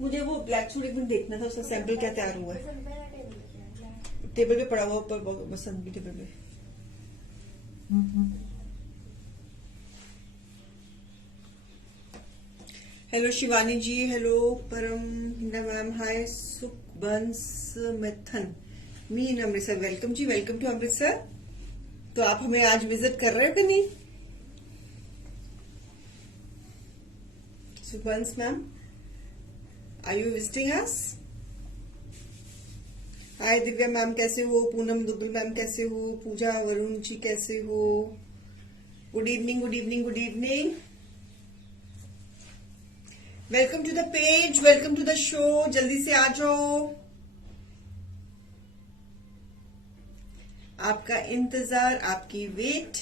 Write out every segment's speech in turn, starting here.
मुझे वो black suit एक दिन देखना था, उसका सैंपल क्या तैयार हुआ है। टेबल पे पड़ा हुआ ऊपर बसंत की टेबल पे। Hello Shivani ji, hello Param ma'am, hi Sukhbans मिथन me in Amritsar, welcome ji, welcome to Amritsar. तो आप हमें आज विजिट कर रहे हो कि नहीं Sukhbans ma'am? Are you visiting us? Hi Divya ma'am कैसे हो, पूनम दुग्गल मैम कैसे हो, पूजा वरुण जी कैसे हो, good evening good evening good evening, welcome to the page, welcome to the show, जल्दी से आ जाओ, आपका इंतजार, आपकी wait.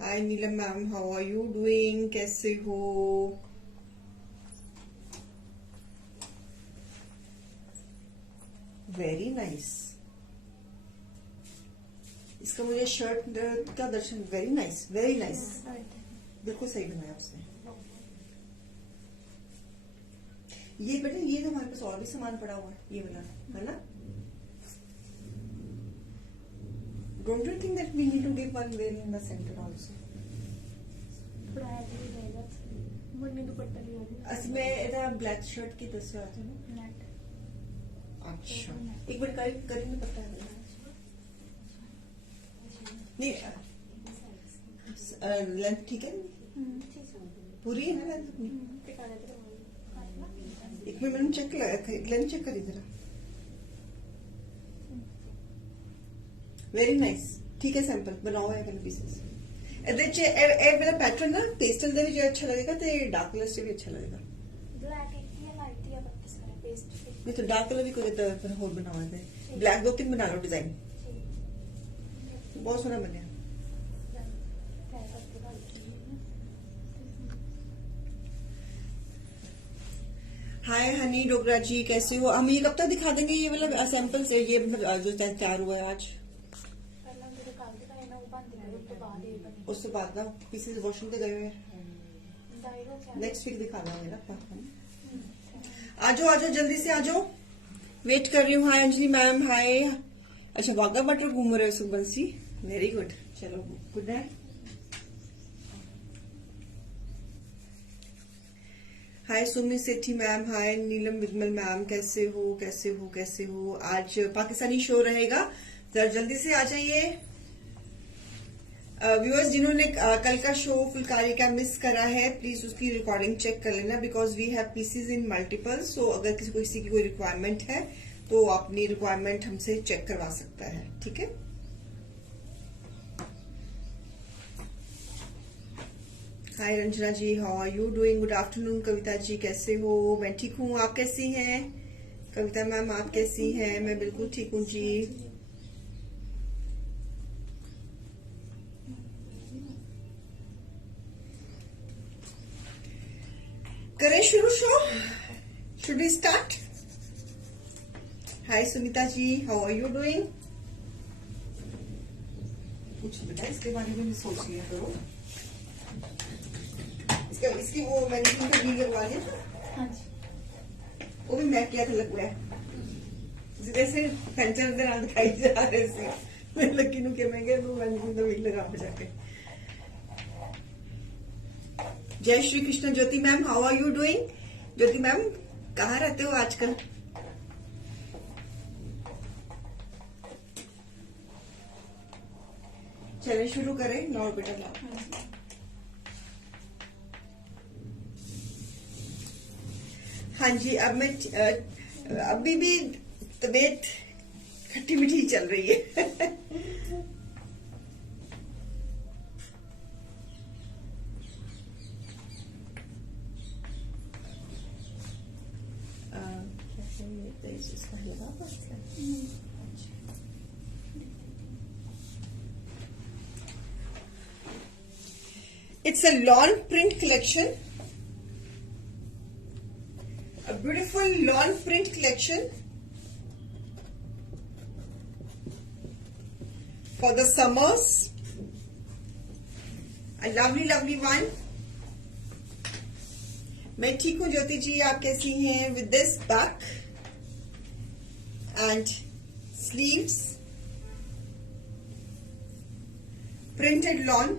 Hi Neelam ma'am, how are you doing, कैसे हो? वेरी नाइस, इसका मुझे शर्ट का दर्शन, वेरी नाइस वेरी नाइस, बिल्कुल सही बनाया आपने। ये बेटा ये तो हमारे पास और भी सामान पड़ा हुआ है, ये वाला है ना। Don't you think that we need to give one veil in the center also? इसमें ऐसा ब्लैक शर्ट की दस आता है ना। अच्छा एक बार करेंगे पता है नहीं, लेंथ ठीक है पूरी है ना लेंथ अपनी। एक मिनट मैंने चेक लेंथ चेक करी जरा। वेरी नाइस, ठीक है, सैंपल बनाओ है पीसेस। ਇਹਦੇ ਚ ਇਹ ਮੇਰਾ ਪੈਟਰਨ ਨਾ ਪੇਸਟਲ ਦੇ ਵਿੱਚ ਅੱਛਾ ਲੱਗੇਗਾ ਤੇ ਡਾਰਕ ਕਲਰ ਚ ਵੀ ਅੱਛਾ ਲੱਗੇਗਾ। ब्लैक एक ही है, लाइट ही है, बत्तीस का है पेस्ट। नहीं तो डार्क कलर भी कोई फिर होर बनावा है, ब्लैक दो तीन बना लो डिजाइन, बहुत सोहना बनया। हाय हनी डोगरा जी कैसे हो? हम ये कब तक दिखा देंगे ये वाला सैंपल से, ये मतलब जो तैयार हुआ है आज? उसके बाद ना पीसेस वॉशिंग पे गए हुए हैं, नेक्स्ट वीक दिखाना है ना। आ जाओ जल्दी से आ जाओ, वेट कर रही हूँ। हाय अंजलि मैम, हाय। अच्छा वाघा बॉर्डर घूम रहे हो सुबंसी, वेरी गुड, चलो गुड नाइट। हाय सुमी सेठी मैम, हाय नीलम विजमल मैम, कैसे हो कैसे हो कैसे हो? आज पाकिस्तानी शो रहेगा, जरा जल्दी से आ जाइए। व्यूअर्स जिन्होंने कल का शो फुलकारी का मिस करा है, प्लीज उसकी रिकॉर्डिंग चेक कर लेना, because we have pieces in multiple. So अगर किसी की कोई रिक्वायरमेंट है तो अपनी रिक्वायरमेंट हमसे चेक करवा सकता है, ठीक है। Hi Ranjana ji, how are you doing? Good afternoon Kavita ji, कैसे हो? मैं ठीक हूँ, आप कैसी हैं? कविता मैम आप कैसी हैं? मैं बिल्कुल ठीक हूँ जी। करें शुरू show, should we start? Hi Sunita ji, how are you doing? कुछ बेटा इसके बारे में भी सोच लिया करो, इसकी वो मैंने का बिल लगवा लिया, वो भी मैं किया था लगवाया, जैसे फैंचर ਦੇ ਨਾਲ ਦਿਖਾਈ ਜਾ ਰਹੇ ਸੀ, मैं लकी ਨੂੰ ਕਿਵੇਂ वो मैंने का बिल लगा जाके। जय Shri Krishna Jyoti ma'am, how are you doing? Jyoti ma'am कहाँ रहते हो आजकल? चलिए शुरू करें, नौ बेटा लाओ। हाँ जी, अब मैं अभी भी तबीयत खट्टी मीठी चल रही है। इसका लगा It's a lawn print collection. A beautiful lawn print collection for the summers. A lovely, lovely one. मैं ठीक हूँ ज्योति जी, आप कैसी हैं? With this back and sleeves, printed lawn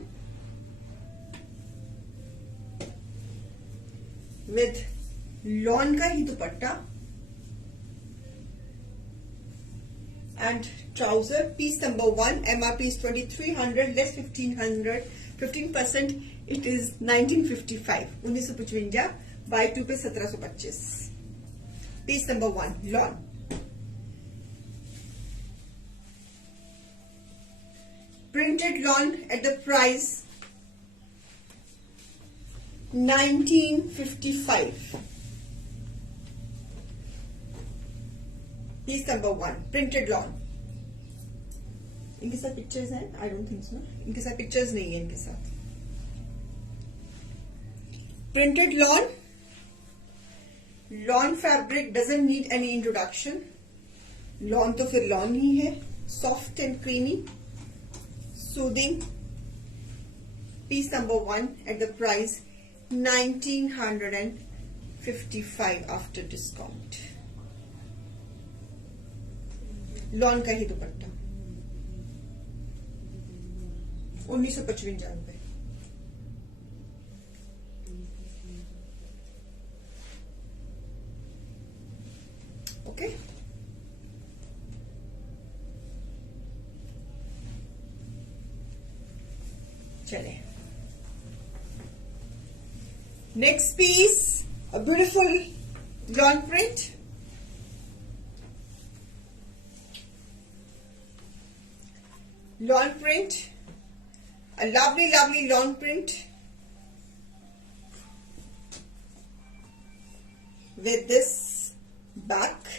with lawn का ही dupatta and trouser. Piece number 1. MRP is 2300, less 1500, 15%. It is 1955. 1955. Buy 2 pay 1725. Piece number 1 lawn. Printed lawn at the price 1955. Piece number 1. Printed lawn. इनके साथ pictures हैं? I don't think so. इनके साथ pictures नहीं है इनके साथ. Printed lawn. Lawn fabric doesn't need any introduction. Lawn तो फिर lawn ही है. Soft and creamy. Soothing. Piece number 1 at the price 1955 after discount. Lawn का ही दुपट्टा 1955 रुपए. ओके, चले. Next piece, a beautiful lawn print. Lawn print, a lovely, lovely lawn print with this back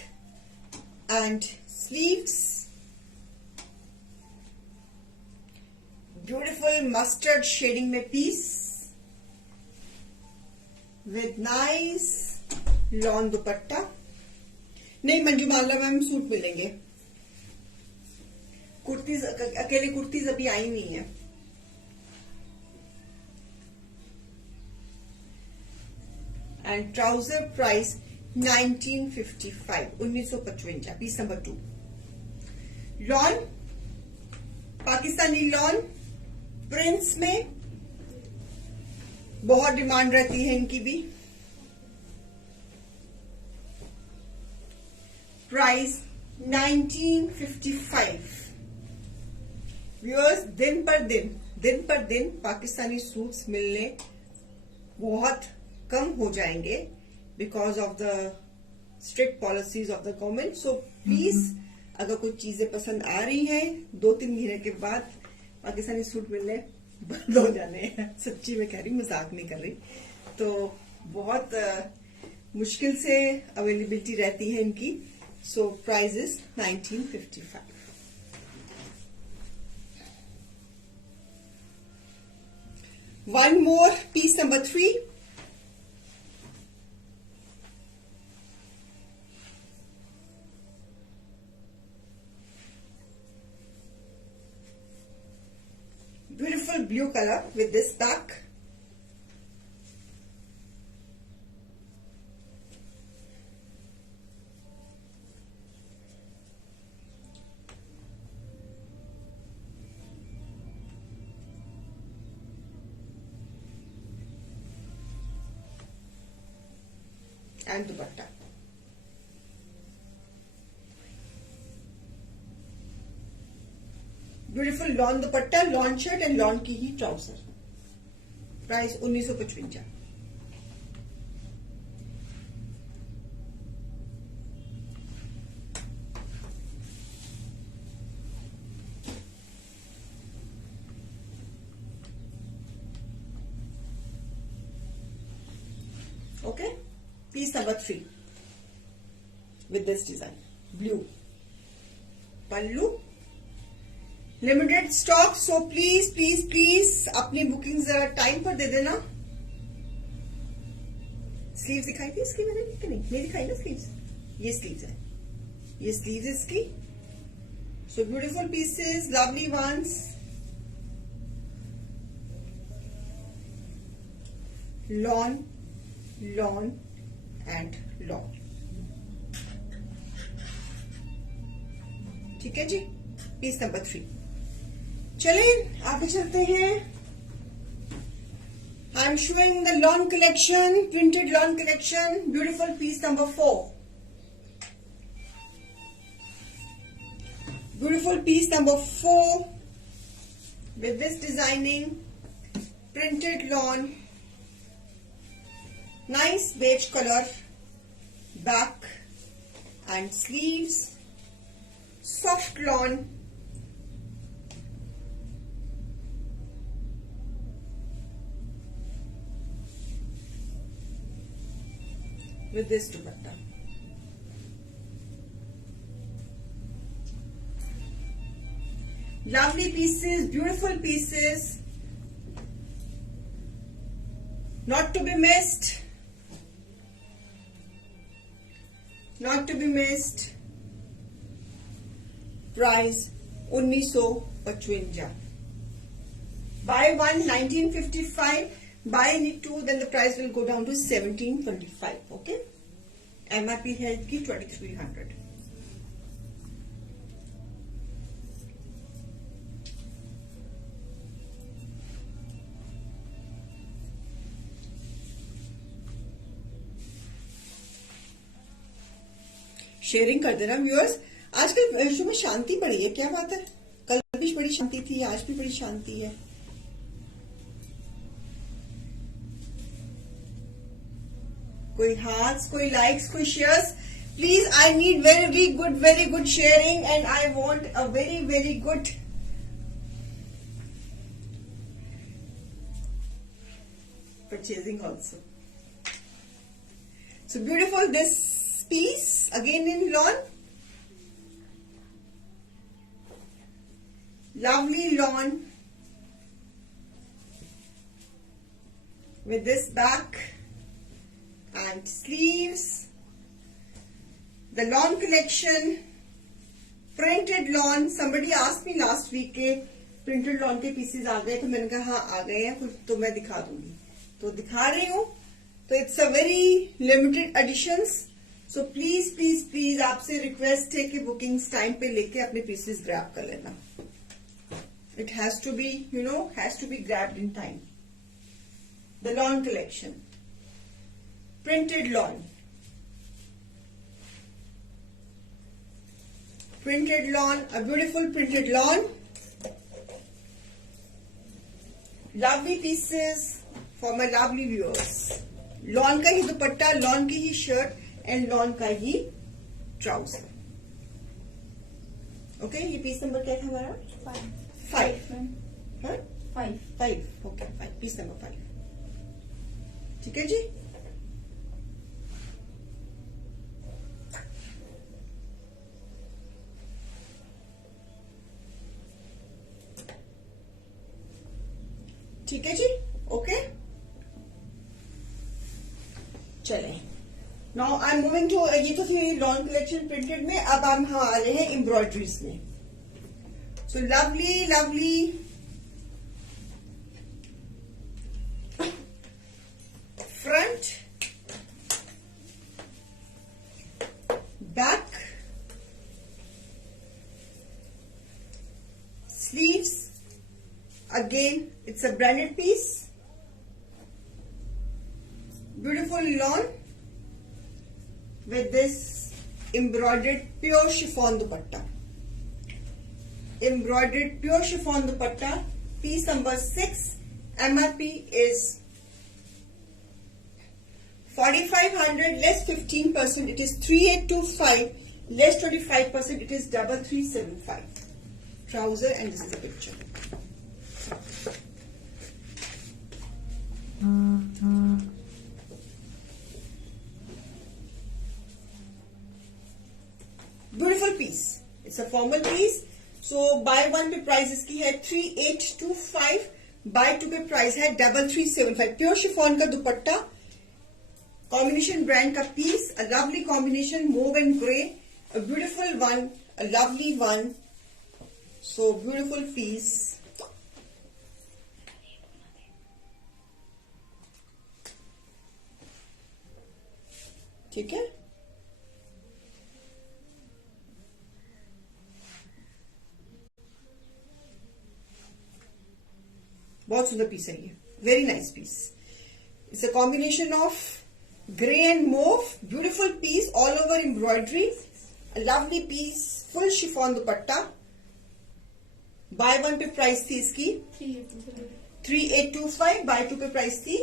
and sleeves. Beautiful mustard shading में piece with nice lawn दुपट्टा. नहीं मंजू माला ma'am, suit मिलेंगे. कुर्तीज अकेले कुर्तीज अभी आई नहीं है. And trouser price 1955, 1955. Piece number 2. Lawn, Pakistani lawn prints में बहुत डिमांड रहती है इनकी भी. प्राइस 1955. व्यूअर्स, दिन पर दिन पाकिस्तानी सूट्स मिलने बहुत कम हो जाएंगे because of the strict policies of the government. So please, अगर कुछ चीजें पसंद आ रही हैं, 2-3 महीने के बाद पाकिस्तानी सूट मिलने बंद हो जाने हैं. सच्ची में कह रही, मजाक नहीं कर रही. तो बहुत मुश्किल से अवेलेबिलिटी रहती है इनकी. So price is 1955. One more, piece number 3. Beautiful blue color with this back. And dupatta. Beautiful lawn dupatta, lawn shirt and lawn की ही trouser. Price 1955. Okay, piece number 3 with this design, blue. Pallu. Limited stock, so please please please अपनी booking जरा time पर दे देना। Sleeves दिखाई थी इसकी मैंने कि नहीं दिखाई ना स्लीव्स? ये स्लीव्स है, ये स्लीव्स इसकी। So beautiful pieces, lovely ones. Lawn lawn and lawn. ठीक है जी, पीस नंबर 3। चलिए आगे चलते हैं। I am showing the lawn collection, printed lawn collection, beautiful piece number 4। Beautiful piece number 4 with this designing, printed lawn, nice beige color, back and sleeves, soft lawn, with this dupatta. Lovely pieces, beautiful pieces, not to be missed, not to be missed. Price 1955. Buy one 1955, buy any two, then the price will go down to 1725. Okay, MRP है की 2300. Sharing कर देना viewers. आजकल विश्व में शांति पड़ी है, क्या बात है? कल भी बड़ी शांति थी, आज भी बड़ी शांति है। कोई हार्ट्स, कोई लाइक्स, कोई shares. Please I need very good sharing and I want a very good purchasing also. So beautiful this piece again in lawn, lovely lawn with this back and sleeves. The lawn collection, printed lawn. Somebody asked me last week के printed lawn के pieces आ गए, तो मैंने कहा हाँ आ गए हैं, तो मैं दिखा दूंगी, तो दिखा रही हूँ। तो it's a very limited editions. So please आपसे रिक्वेस्ट है कि बुकिंग्स टाइम पे लेके अपने पीसेस ग्रैब कर लेना। It has to be has to be grabbed in time. The lawn collection, printed lawn, a beautiful printed lawn, lovely pieces for my lovely viewers. Lawn का ही दुपट्टा, lawn की ही shirt and lawn का ही trouser. Okay, ये piece number क्या था हमारा? 5। Okay, 5 piece number 5। ठीक है जी। ठीक है जी, ओके। चलें, now I am moving to, ये तो थी लॉन कलेक्शन प्रिंटेड में। अब हम आ रहे हैं एम्ब्रॉयडरीज में। So lovely front, back, sleeves. Again, it's a branded piece. Beautiful lawn with this embroidered pure chiffon dupatta. Embroidered pure chiffon dupatta. Piece number 6. MRP is 4500 less 15%. It is 3825 less 25%. It is 3375. Trouser, and this is the picture. Beautiful piece. It's a formal piece. So buy one pay price इसकी है 3825, by two पे price है 3375. Pure chiffon का dupatta, combination brand का piece, a lovely combination mauve and grey, a beautiful one, a lovely one. So beautiful piece. ठीक है. बहुत सुंदर पीस है ये, very nice piece. It's a combination of grey and mauve, beautiful piece, all over embroidery, lovely piece, full chiffon dupatta. Buy one pay price थी इसकी 3825, by two पे price थी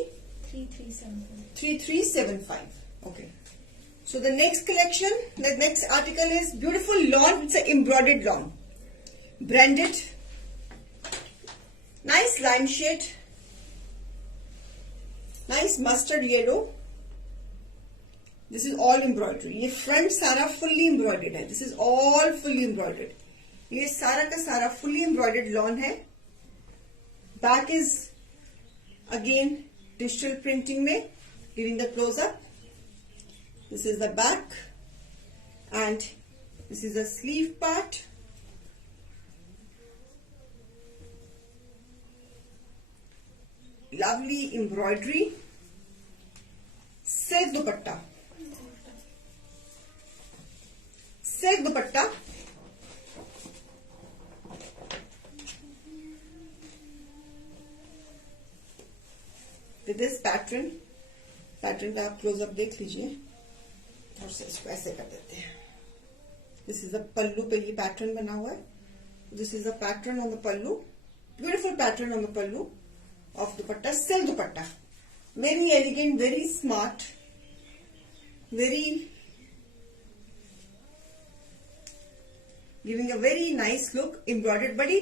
3375. Okay. So the next collection, the next article is beautiful lawn. It's an embroidered lawn, branded, nice lime shade, nice mustard yellow. This is all embroidery. ये front सारा fully embroidered है. This is all fully embroidered. ये सारा का सारा fully embroidered lawn है. Back is again digital printing में, giving the close up. This is the back and this is the sleeve part. Lovely embroidery, silk dupatta, silk dupatta. With this pattern का आप close up देख लीजिए और इसको ऐसे कर देते हैं. दिस इज अ पल्लू पे ये पैटर्न बना हुआ है. This is a pattern on the pallu, beautiful pattern on the pallu of dupatta, silk dupatta, very elegant, very smart, very giving a very nice look. Embroidered, बड़ी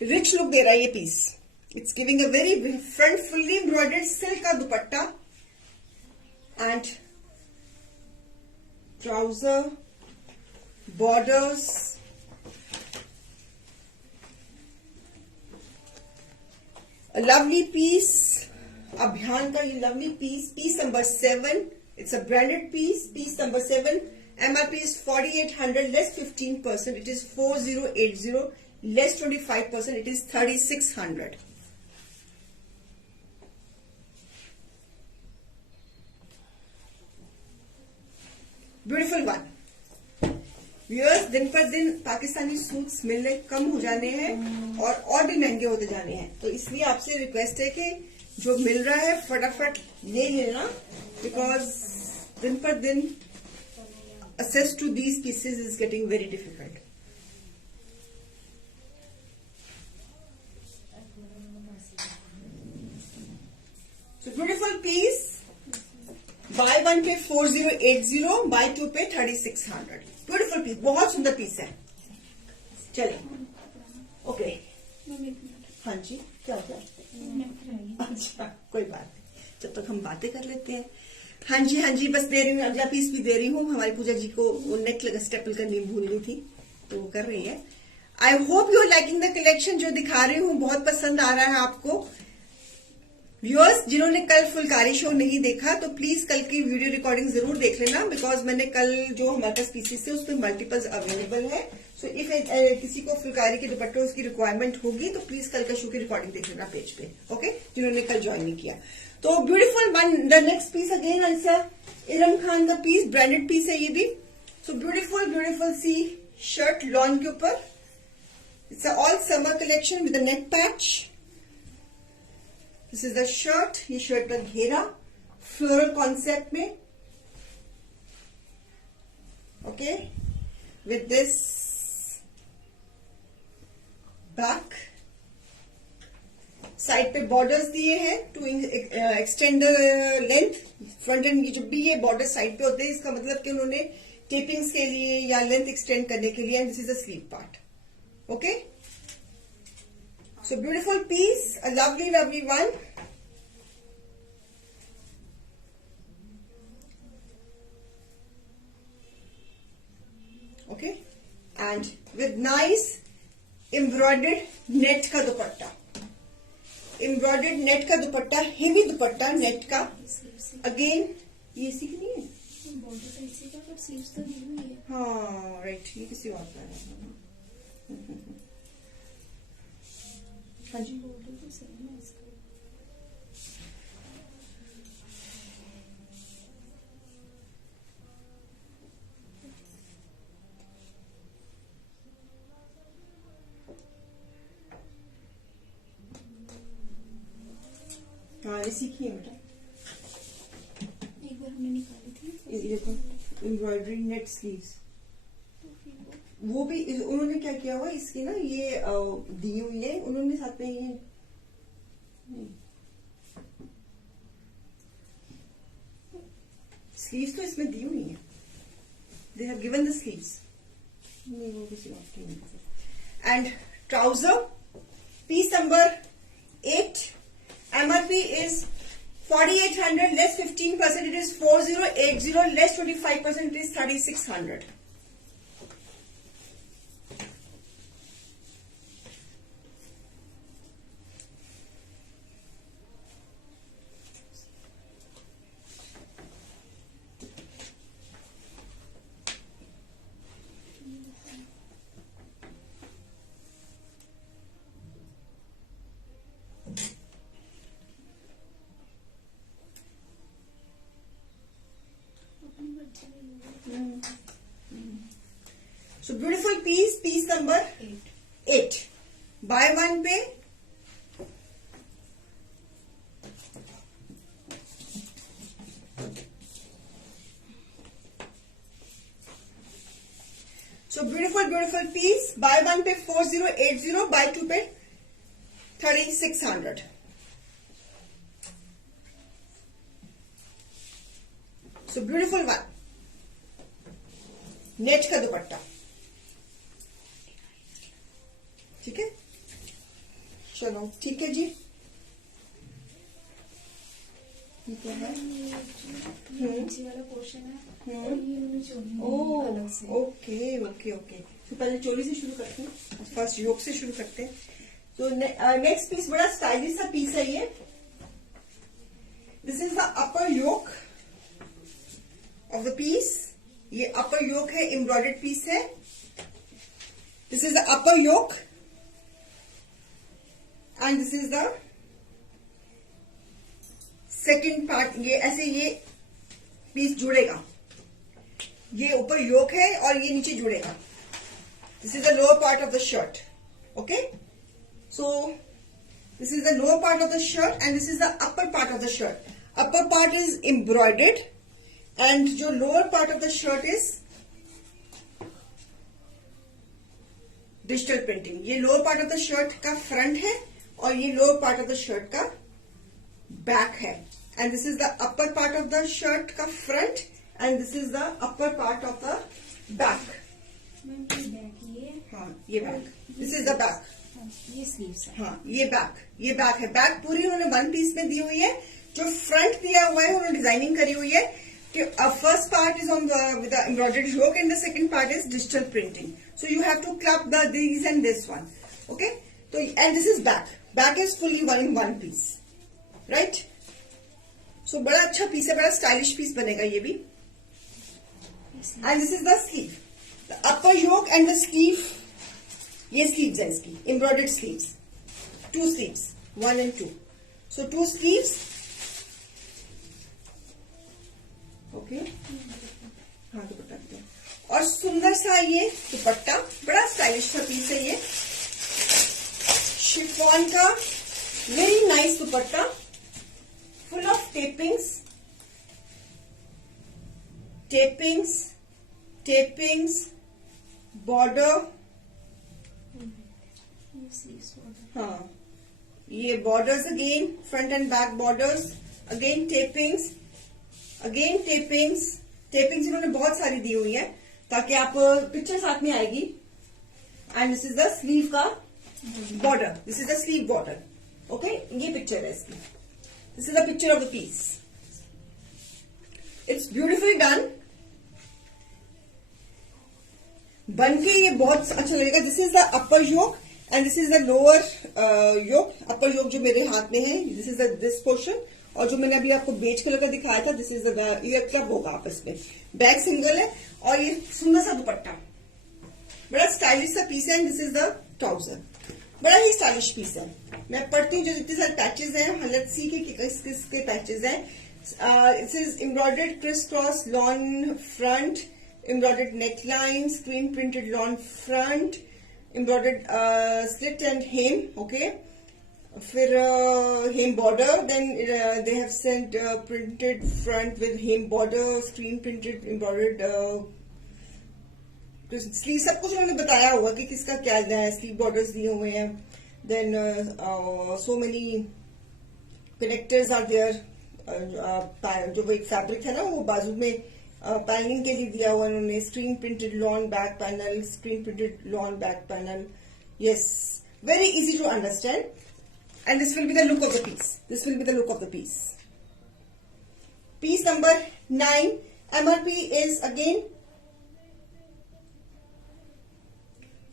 रिच लुक दे रहा है ये piece. It's giving a very front fully embroidered silk का dupatta and trouser, borders, a lovely piece. Abhyaan का ये lovely piece, piece number 7. It's a branded piece, piece number 7. MRP is 4800, less 15%. It is 4080, less 25%. It is 3600. Beautiful one. Viewers, दिन पर दिन Pakistani suits मिलने कम हो जाने हैं और भी महंगे होते जाने हैं. तो इसलिए आपसे रिक्वेस्ट है कि जो मिल रहा है फटाफट ले लेना, बिकॉज दिन पर दिन access to these pieces is getting very difficult. So beautiful piece. Buy one पे 4080, buy two पे 3600. Beautiful piece, बहुत सुंदर पीस है. चलिए, ओके. हाँ जी, क्या हो गया? अच्छा, कोई बात नहीं, जब तक हम बातें कर लेते हैं. हाँ जी, बस दे रही हूँ, अगला पीस भी दे रही हूँ. हमारी पूजा जी को वो नेक स्टेपल करनी भूल गई थी, तो वो कर रही है. I hope you are liking the collection. जो दिखा रही हूँ बहुत पसंद आ रहा है आपको. व्यूअर्स, जिन्होंने कल फुलकारी शो नहीं देखा तो प्लीज कल की वीडियो रिकॉर्डिंग जरूर देख लेना, बिकॉज मैंने कल जो हमारे पास पीसीस है उसमें मल्टीपल्स अवेलेबल है. सो इफ किसी को फुलकारी के दुपट्टों की रिक्वायरमेंट होगी तो प्लीज कल का शो की रिकॉर्डिंग देख लेना पेज पे. ओके, जिन्होंने कल ज्वाइन नहीं किया. तो beautiful one. The next piece again ऐसा इरम खान का पीस, ब्रांडेड पीस है ये भी. सो ब्यूटीफुल सी शर्ट लॉन के ऊपर. It's all summer collection with neck patch. This is the shirt. ये शर्ट का घेरा फ्लोरल कॉन्सेप्ट में. Okay, with this back. Side पे बॉर्डर्स दिए हैं to extend length. Front and जब भी ये बॉर्डर साइड पे होते हैं, इसका मतलब कि उन्होंने टेपिंग्स के लिए या लेंथ एक्सटेंड करने के लिए. And this is a sleeve part. Okay, so beautiful piece, a lovely one. Okay, and with nice embroidered net का दुपट्टा, एम्ब्रॉयडर्ड नेट का दुपट्टा, हेवी दुपट्टा नेट का। अगेन ये इसी की नहीं है, बॉर्डर तो इसी का, पर स्लीव्स तो दी हुई है। हाँ राइट, ये किसी और का है। हाँ जी, बॉर्डर तो सेम है इसका। हाँ इसी की है बेटा। एक बार हमने निकाली थी ये देखो एम्ब्रॉयडरी नेट स्लीव्स, तो फिर वो भी उन्होंने क्या किया हुआ इसकी ना, ये दी हुई है उन्होंने साथ में ये स्लीव्स तो इसमें दी हुई है, they have given the sleeves. नहीं वो किसी और की नहीं। And trouser piece number 8, MRP is 4800, less 15%, it is 4080, less 25%, it is 3600. अपनी मर्जी में So beautiful piece, piece number 8. Buy one पे so beautiful piece, buy one पे 4080, buy two पे 3600. So beautiful one, नेट का दुपट्टा, ठीक है। चलो ठीक है जी, ये क्या है? नीचे वाला पोर्शन है और ये उन्होंने चोली ओह अलग से। ओके ओके ओके, तो पहले चोली से शुरू करते हैं, फर्स्ट योक से शुरू करते हैं। तो नेक्स्ट पीस बड़ा स्टाइलिश सा पीस है ये। This is the upper yoke of the piece, ये अपर योक है, एम्ब्रॉयडर्ड पीस है। This is the upper yoke and this is the second part. ये ऐसे ये पीस जुड़ेगा, ये ऊपर योक है और ये नीचे जुड़ेगा। This is the lower part of the shirt, okay. So this is the lower part of the shirt and this is the upper part of the shirt. Upper part is embroidered and जो lower part of the shirt is digital printing. ये lower part of the shirt का front है और ये lower part of the shirt का back है। And this is the upper part of the shirt का front end this is the upper part of the back. Ma'am ये back, ये हाँ ये back, this is the back. ये sleeves है। हाँ ये बैक है। बैक पूरी उन्होंने वन पीस में दी हुई है। जो फ्रंट दिया हुआ है उन्होंने डिजाइनिंग करी हुई है कि first part is on with the embroidered yoke and the second part is digital printing. So you have to club the these and this one, okay. तो and this is back, back is fully one piece, right. So बड़ा अच्छा piece है, बड़ा stylish piece बनेगा ये भी। And this is the sleeve, the upper yoke and the sleeve. ये sleeves है इसकी, embroidered sleeves, 2 sleeves, 1 and 2। So 2 sleeves, okay. हाँ दुपट्टा दिया और सुंदर सा ये दुपट्टा, बड़ा स्टाइलिश सा पीस है ये, शिफॉन का very nice dupatta, full of tapings, border. ये स्लीव्स बॉर्डर। हाँ ये borders again, front and back borders, again tapings, tapings इन्होंने बहुत सारी दी हुई है ताकि आप पिक्चर साथ में आएगी। And this is the sleeve का border, this is the sleeve border, okay. ये पिक्चर है इसकी, this is the picture of the piece. It's beautifully done, बन के ये बहुत अच्छा लगेगा। This is the upper yoke and this is the lower yoke. Upper yoke जो मेरे हाथ में है, दिस इज दिस पोर्शन, और जो मैंने अभी आपको बेज कलर का दिखाया था, this is the year club होगा आपस में। बैक सिंगल है और ये सुंदर सा दुपट्टा, बड़ा स्टाइलिश सा पीस है। And this is the trouser, बड़ा ही स्टाइलिश पीस है। मैं पढ़ती हूँ जो जितने सारे पैचेज हैं, लेट्स सी कि किस किस के पैचेज हैं। It is embroidered criss cross lawn front, embroidered neckline, screen printed lawn front, embroidered slit and hem, okay. फिर hem border, then they have sent printed front with hem border, screen printed embroidered sleeve, सब कुछ उन्होंने बताया होगा कि किसका क्या है। स्लीव बॉर्डर्स दिए हुए हैं, then so many connectors are there. जो वो एक फैब्रिक है ना, वो बाजू में पैनलिंग के लिए दिया हुआ उन्होंने। Screen printed lawn back panel, screen printed lawn back panel, yes, very easy to understand. And this will be the look of the piece, this will be the look of the piece. Piece number 9, MRP is again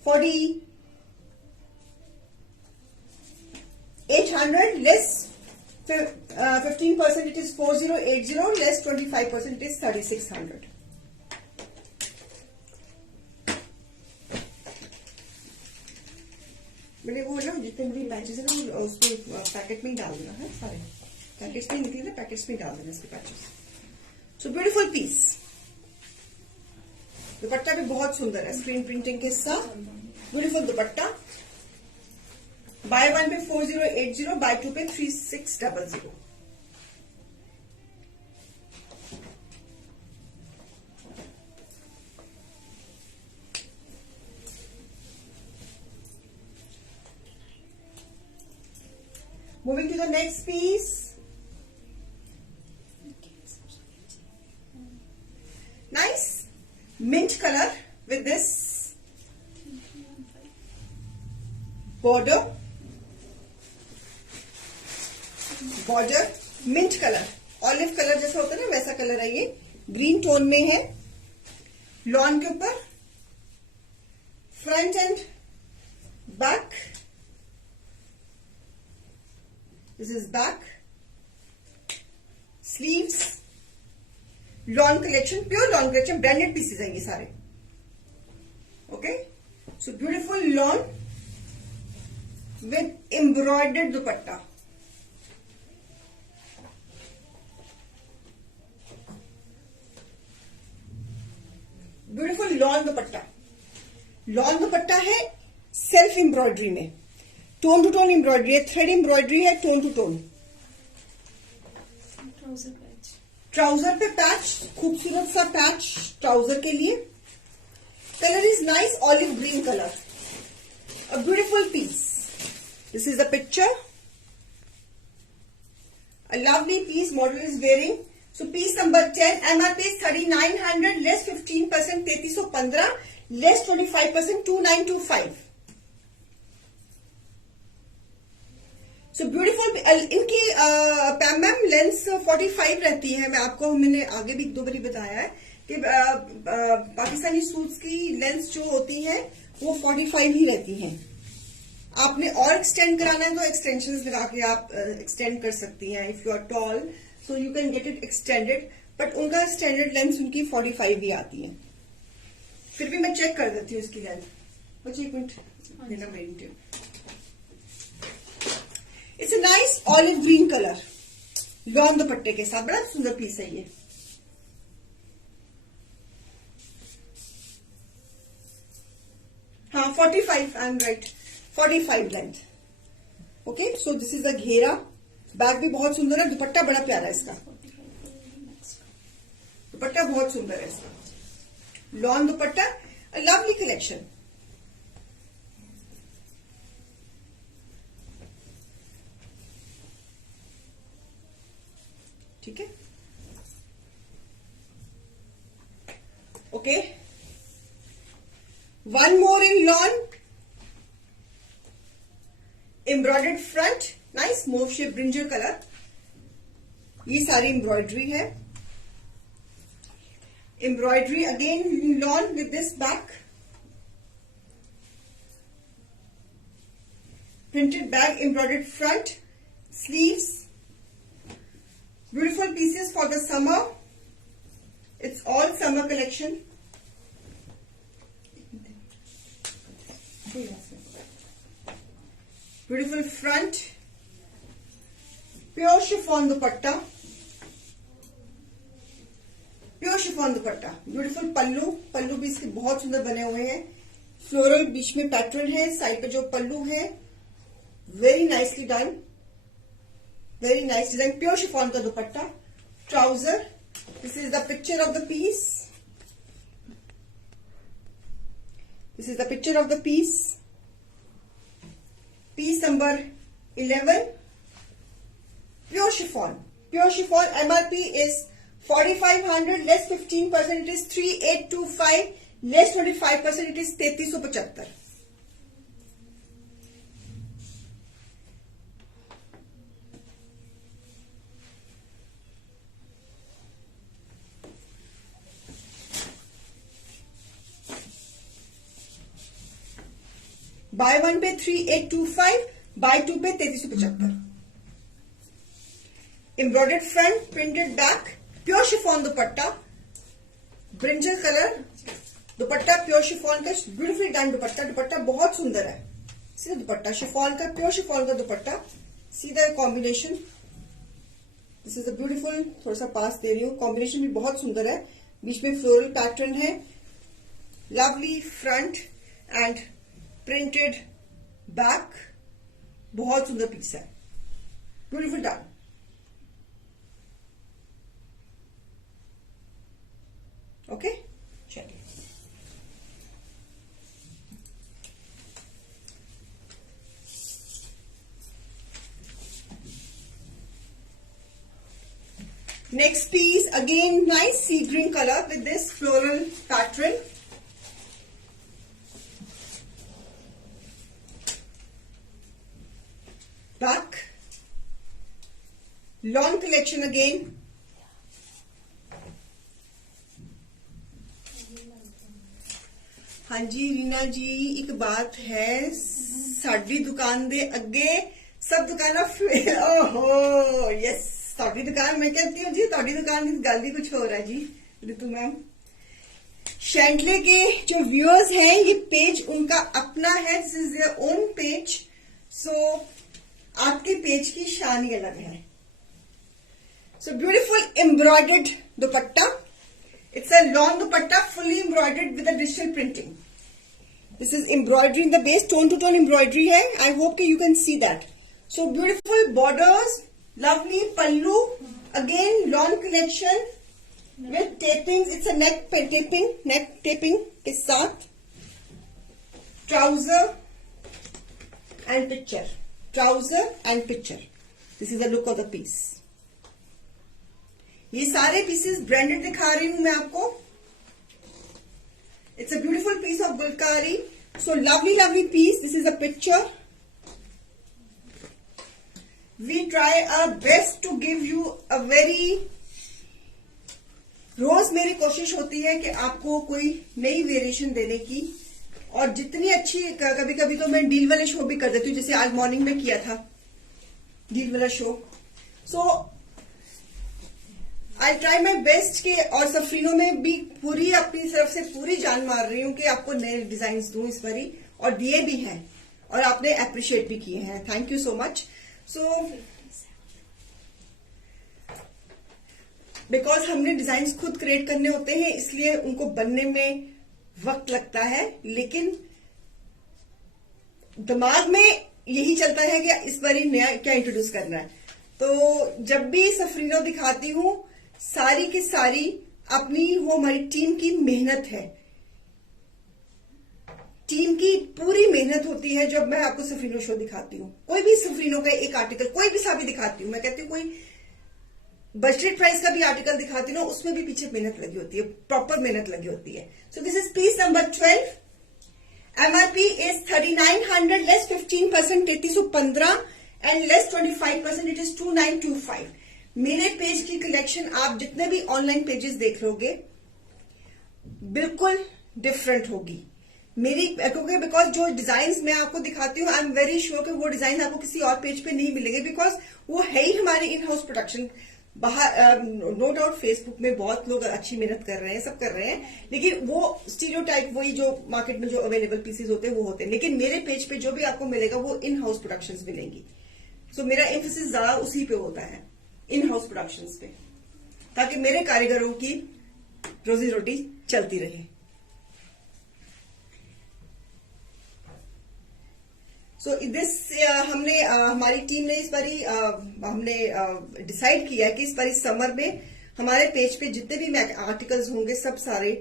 4800, less 15%, it is 4080, less 25%, it is 3600. मैंने वो ना जितने भी patches है ना, उसमें packet में ही डाल देना है, सारे पैकेट्स में निकले ना, पैकेट्स में डाल देना इसके patches. So beautiful piece. Dupatta भी बहुत सुंदर है, स्क्रीन प्रिंटिंग के साथ ब्यूटीफुल दुपट्टा। बाय 1 पे 4080, बाय 2 पे 3600। Moving to the next piece. Nice mint color with this border, mint color, olive colour जैसा होता है ना, वैसा कलर है ये। ग्रीन टोन में है, लॉन के ऊपर, front and back, this is back, sleeves, lawn collection, pure lawn collection, branded pieces हैं ये सारे, okay. So beautiful lawn with embroidered dupatta. Beautiful lawn dupatta. Lawn dupatta है सेल्फ एम्ब्रॉयडरी में, टोन टू टोन एम्ब्रॉयडरी है, थ्रेड एम्ब्रॉयडरी है, tone to tone. Trouser पे patch, खूबसूरत सा पैच ट्राउजर के लिए। Colour is nice, olive green colour, a beautiful piece. This is the picture, a lovely piece model is wearing. So piece number 10, MRP is 3900, less 15%, 3315, less 25%, 2925. So beautiful. इनकी ma'am lens 45 रहती है। मैं आपको, मैंने आगे भी 2 बारी बताया है कि पाकिस्तानी सूट्स की लेंस जो होती है वो 45 ही रहती हैं। आपने और एक्सटेंड कराना है तो एक्सटेंशंस लगा के आप एक्सटेंड कर सकती हैं। If you are tall so you can get it extended, but उनका स्टैंडर्ड लेंस उनकी 45 ही आती है। फिर भी मैं चेक कर देती हूँ इसकी लेंथ। मुझे 1 मिनट देना मेरी। It's a nice olive green colour, lawn दुपट्टे के साथ, बड़ा सुंदर पीस है ये। हाँ 45, I am right, 45 length, okay. So this is the घेरा, बैग भी बहुत सुंदर है, दुपट्टा बड़ा प्यारा है इसका, दुपट्टा बहुत सुंदर है इसका, lawn dupatta, a lovely collection. ठीक है, okay. One more in lawn, embroidered front, nice mauve shape brinjal colour. ये सारी एम्ब्रॉयडरी है, embroidery again lawn with this back, printed bag, embroidered front, sleeves. Beautiful pieces for the summer. It's all summer collection. Beautiful front. Pure chiffon dupatta. Pure chiffon dupatta. Beautiful pallu भी इसके बहुत सुंदर बने हुए हैं. फ्लोरल बीच में पैटर्न है. साइड पे जो पल्लू है very nicely done. Very nice design. Pure chiffon का dupatta. Trouser. This is the picture of the piece. This is the picture of the piece. Piece number 11. Pure chiffon. Pure chiffon. MRP is 4500, less 15%, it is 3825, less 25%, it is 3375. Bye one पे 3825, by two पे 3375. Embroidered front, printed back. Pure chiffon दुपट्टा. Brinjal colour दुपट्टा. Pure chiffon का beautiful done दुपट्टा. दुपट्टा बहुत सुंदर है. सीधा दुपट्टा chiffon का. Pure chiffon का दुपट्टा. सीधा combination. This is a beautiful. थोड़ा सा पास दे रही हूँ. कॉम्बिनेशन भी बहुत सुंदर है. बीच में फ्लोरल पैटर्न है. Lovely front and printed back. बहुत सुंदर पीस है. Beautiful done. ओके चलिए. Next piece again nice sea green colour with this floral pattern. Back. Lawn collection again. हाँ जी रीना जी एक बात है. साड़ी दुकान दे अगे सब दुकाना ओहो यस साड़ी दुकान. मैं कहती हूँ जी साड़ी दुकान की गल ही कुछ हो रहा है जी. रितु मैम शैंटले के जो व्यूअर्स हैं ये पेज उनका अपना है. This is their own page. So आपके पेज की शान ही अलग है. So beautiful embroidered dupatta. It's a long dupatta fully embroidered with a digital printing. This is embroidery in the base. Tone to tone embroidery hai. I hope that you can see that. So beautiful borders, lovely pallu. Again long collection with tapings. It's a neck taping ke saath. Trouser and picture. Trouser and picture. This is the look of the piece. ये सारे pieces branded दिखा रही हूं मैं आपको. It's a beautiful piece of gulkari. So lovely piece. This is a picture. We try our best to give you a very. रोज मेरी कोशिश होती है कि आपको कोई नई वेरिएशन देने की. और जितनी अच्छी कभी कभी तो मैं डील वाले शो भी कर देती हूँ. जैसे आज मॉर्निंग में किया था डील वाला show. So I try my best के. और सफरीनों में भी पूरी अपनी तरफ से पूरी जान मार रही हूँ कि आपको नए डिजाइन दूं इस बारी. और दिए भी हैं और आपने अप्रिशिएट भी किए हैं. Thank you so much. So because हमने डिजाइन खुद क्रिएट करने होते हैं इसलिए उनको बनने में वक्त लगता है. लेकिन दिमाग में यही चलता है कि इस बारी नया क्या इंट्रोड्यूस करना है. तो जब भी सफरीनों दिखाती हूँ सारी की सारी अपनी वो हमारी टीम की मेहनत है. टीम की पूरी मेहनत होती है जब मैं आपको सफरीनो शो दिखाती हूँ. कोई भी सफरीनो का एक आर्टिकल कोई भी सा भी दिखाती हूँ. मैं कहती हूँ कोई बजटेड प्राइस का भी आर्टिकल दिखाती हूँ ना उसमें भी पीछे मेहनत लगी होती है. प्रॉपर मेहनत लगी होती है. सो this is peace number 12. MRP is 3900 less 15% 3315 and less 25% it is 2925. मेरे पेज की कलेक्शन आप जितने भी ऑनलाइन पेजेस देख लोगे बिल्कुल डिफरेंट होगी. मेरी, क्योंकि बिकॉज जो डिजाइन मैं आपको दिखाती हूँ, आई एम वेरी श्योर कि वो डिजाइन आपको किसी और पेज पे नहीं मिलेंगे, बिकॉज वो है ही हमारे इन हाउस प्रोडक्शन। बाहर नो डाउट फेसबुक में बहुत लोग अच्छी मेहनत कर रहे हैं, सब कर रहे हैं, लेकिन वो स्टीरियोटाइप वही जो मार्केट में जो अवेलेबल पीसेस होते हैं वो होते हैं, लेकिन मेरे पेज पे जो भी आपको मिलेगा वो इन हाउस प्रोडक्शंस मिलेंगी। सो मेरा एम्फेसिस ज्यादा उसी पे होता है, इन हाउस प्रोडक्शंस पे, ताकि मेरे कारीगरों की रोजी रोटी चलती रहे। सो दिस हमने हमारी टीम ने इस बारी हमने डिसाइड किया कि इस बारी समर में हमारे पेज पे जितने भी आर्टिकल्स होंगे सब सारे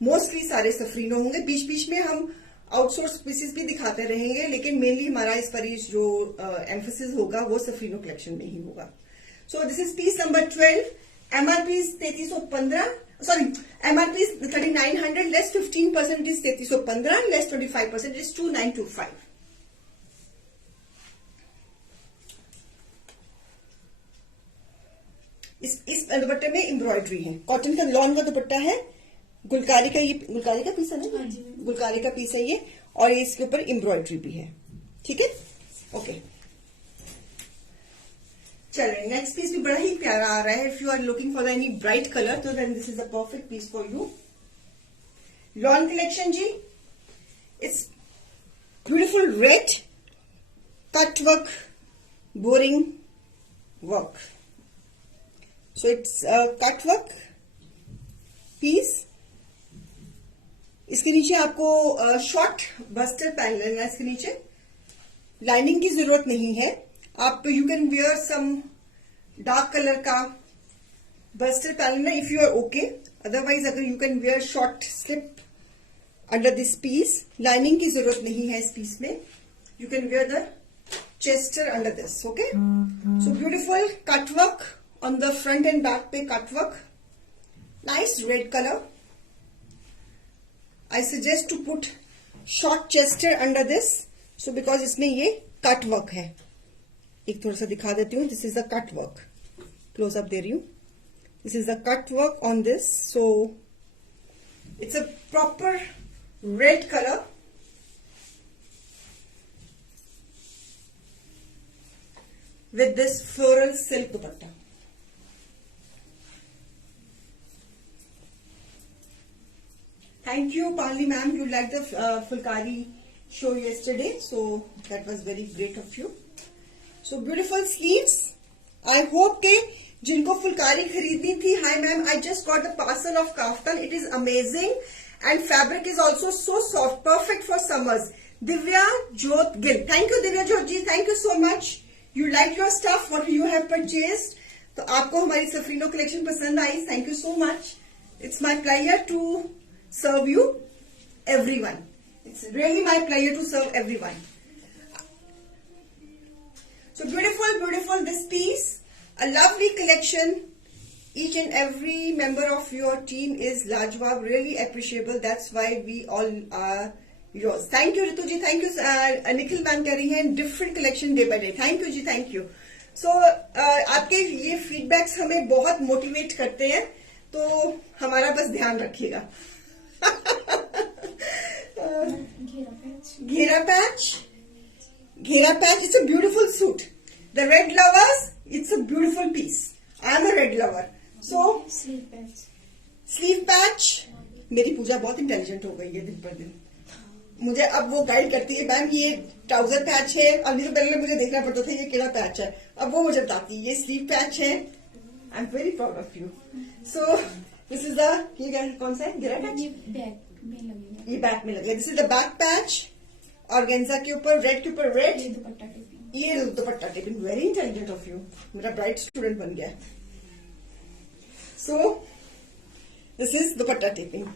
मोस्टली सारे सफरीनो होंगे। बीच बीच में हम आउटसोर्स पीसेस भी दिखाते रहेंगे, लेकिन मेनली हमारा इस बारी जो एम्फेसिस होगा वो सफरीनो कलेक्शन में ही होगा। सो this is peace number 12, MRP 3315, sorry MRP 3900, less 15% is 3315, less 25% is 2925। इस दुपट्टे में एम्ब्रॉयडरी है, कॉटन का लॉन का दुपट्टा है, गुलकारी का, ये गुलकारी का पीस है ना, गुलकारी का पीस है ये, और इसके ऊपर एम्ब्रॉयडरी भी है। ठीक है, ओके। चलिए नेक्स्ट पीस भी बड़ा ही प्यारा आ रहा है। If you are looking for any bright colour तो then this is a perfect piece for you. Lawn collection जी, it's beautiful red cut work, boring work. So it's a cut work piece. इसके नीचे आपको short buster panel लेना है। इसके नीचे lining की जरूरत नहीं है, आप you can wear some dark colour का बस्टर पैनल ना if you are okay, otherwise अगर you can wear short slip under this piece. Lining की जरूरत नहीं है इस पीस में, you can wear the chester under this. Okay, so beautiful cut work on the front and back पे cut work, nice red color. I suggest to put short chester under this, so because इसमें ये cut work है। एक थोड़ा सा दिखा देती हूँ, this is the cut work, close up दे रही हूँ, this is the cut work on this, so it's a proper red color with this floral silk dupatta। Thank you, Pali ma'am. You liked the Fulkari show yesterday, so that was very great of you. So beautiful sleeves. I hope के जिनको फुलकारी खरीदनी थी, hi ma'am, I just got the parcel of kaftan. It is amazing and fabric is also so soft, perfect for summers. Divya Jyot Gill. Thank you Divya Jyot ji. Thank you so much. You like your stuff. What you have purchased. तो आपको हमारी सफरीनो collection पसंद आई. Thank you so much. It's my pleasure to serve you everyone. It's really my pleasure to serve everyone. So beautiful, beautiful this piece, a lovely collection. Each and every member of your team is Lajwab, really appreciable. That's why we all are yours. Thank you Ritu ji, thank you. Nikhil ma'am कह रही हैं different collection day by day. Thank you ji, thank you. So आपके ये feedbacks हमें बहुत motivate करते हैं, तो हमारा बस ध्यान रखिएगा। घेरा patch, it's a beautiful suit. The red lovers, it's a beautiful piece. I am a red lover. So sleeve patch, मेरी पूजा बहुत इंटेलिजेंट हो गई है दिन पर दिन, मुझे अब वो गाइड करती है, मैम ये ट्राउजर पैच है, और नहीं तो पहले मुझे देखना पड़ता था ये केड़ा पैच है, अब वो मुझे बताती है ये स्लीव पैच है। I am very proud of you. So this is the, ये कौन सा है, घेरा पैच, ये बैक में लगा। This is the back patch, organza के ऊपर रेड के ऊपर रेड, ये दुपट्टा tipping. Very intelligent of you, मेरा ब्राइट स्टूडेंट बन गया। सो दिस इज दुपट्टा टिपिंग।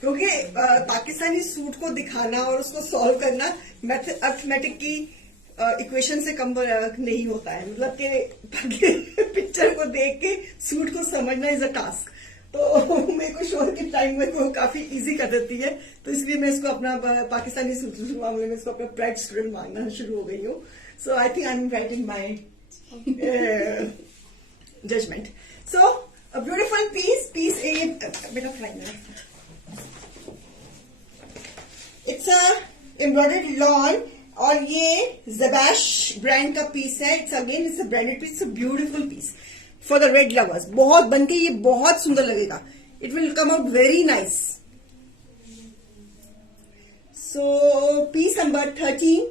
क्योंकि पाकिस्तानी सूट को दिखाना और उसको सॉल्व करना अर्थमेटिक की इक्वेशन से कम नहीं होता है, मतलब कि पिक्चर को देख के सूट को समझना इज अ टास्क। तो मेरे को शोर के टाइम में तो काफी इजी कर देती है, तो इसलिए मैं इसको अपना पाकिस्तानी सूट के मामले में इसको अपना प्राइड स्टूडेंट मानना शुरू हो गई हूँ। So I think I am writing my judgement. So A beautiful piece a bit of liner. It's a embroidered lawn और ये Zabash ब्रांड का पीस है. It's a branded piece. It's a beautiful piece for the red lovers. बहुत बनके ये बहुत सुंदर लगेगा. It will come out very nice. So piece number 13,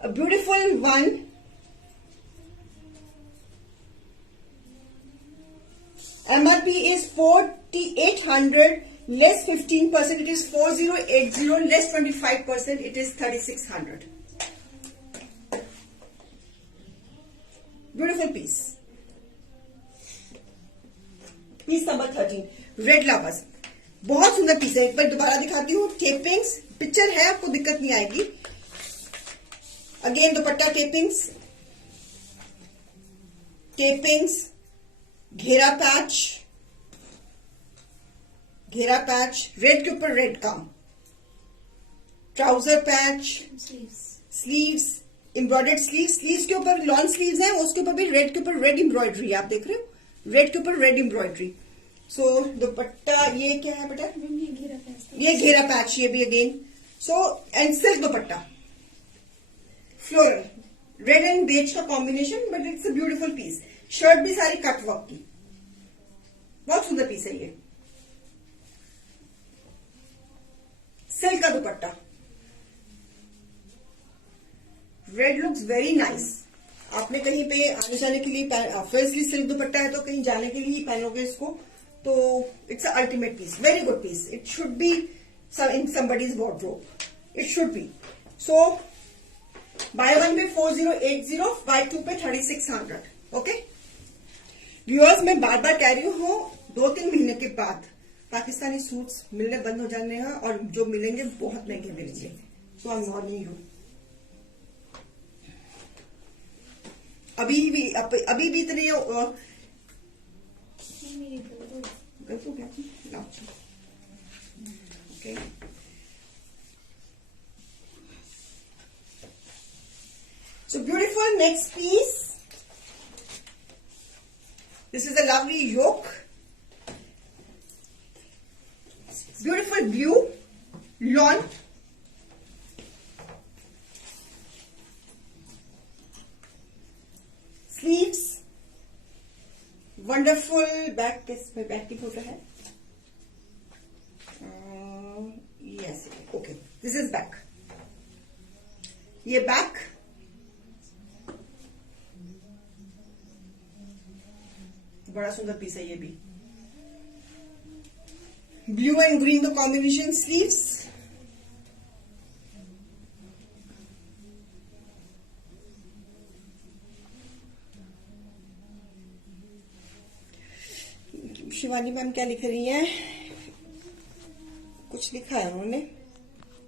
a beautiful one. MRP is 4,800, less 15%, it is 4,080, less 25%, it is 3,600. Beautiful piece. Piece number 13, red lovers. बहुत सुंदर piece है. एक बार दोबारा दिखाती हूँ. टेपिंग्स पिक्चर है, आपको दिक्कत नहीं आएगी. अगेन दुपट्टा टेपिंग्स, घेरा पैच, रेड के ऊपर रेड काम, trouser patch, sleeves, embroidered sleeves के ऊपर लॉन्ग स्लीव्स हैं, उसके ऊपर भी रेड के ऊपर रेड एम्ब्रॉयडरी. आप देख रहे हो, रेड के ऊपर रेड एम्ब्रॉयडरी. सो दुपट्टा ये क्या है बेटा? ये घेरा पैच, ये भी again. So and silk dupatta, floral, red and beige का combination, but it's a beautiful piece. Shirt भी सारी कट वर्क की, बहुत सुंदर पीस है ये. सिल्क का दुपट्टा, रेड लुक्स वेरी नाइस. आपने कहीं पे आने जाने के लिए, ऑब्वियसली सिल्क दुपट्टा है तो कहीं जाने के लिए ही पहनोगे इसको, तो it's a ultimate piece, very good piece. It should be in somebody's wardrobe. It should be. So buy one पे 4,080, buy two पे 3,600. ओके व्यूअर्स, मैं बार बार कह रही हूँ 2-3 महीने के बाद पाकिस्तानी सूट्स मिलने बंद हो जाने हैं और जो मिलेंगे बहुत महंगे मिलेंगे. सो आई एम वार्निंग यू. अभी भी इतने okay. So beautiful. Next piece. This is a lovely yoke. Beautiful blue lawn. Sleeves. Wonderful back. किसमें बैक की फोटो है? Yes. Okay. This is back. ये back. बड़ा सुंदर पीस है ये भी. ब्लू एंड ग्रीन का कॉम्बिनेशन. स्लीव्स, शिवानी मैम क्या लिख रही हैं? कुछ लिखा है उन्होंने,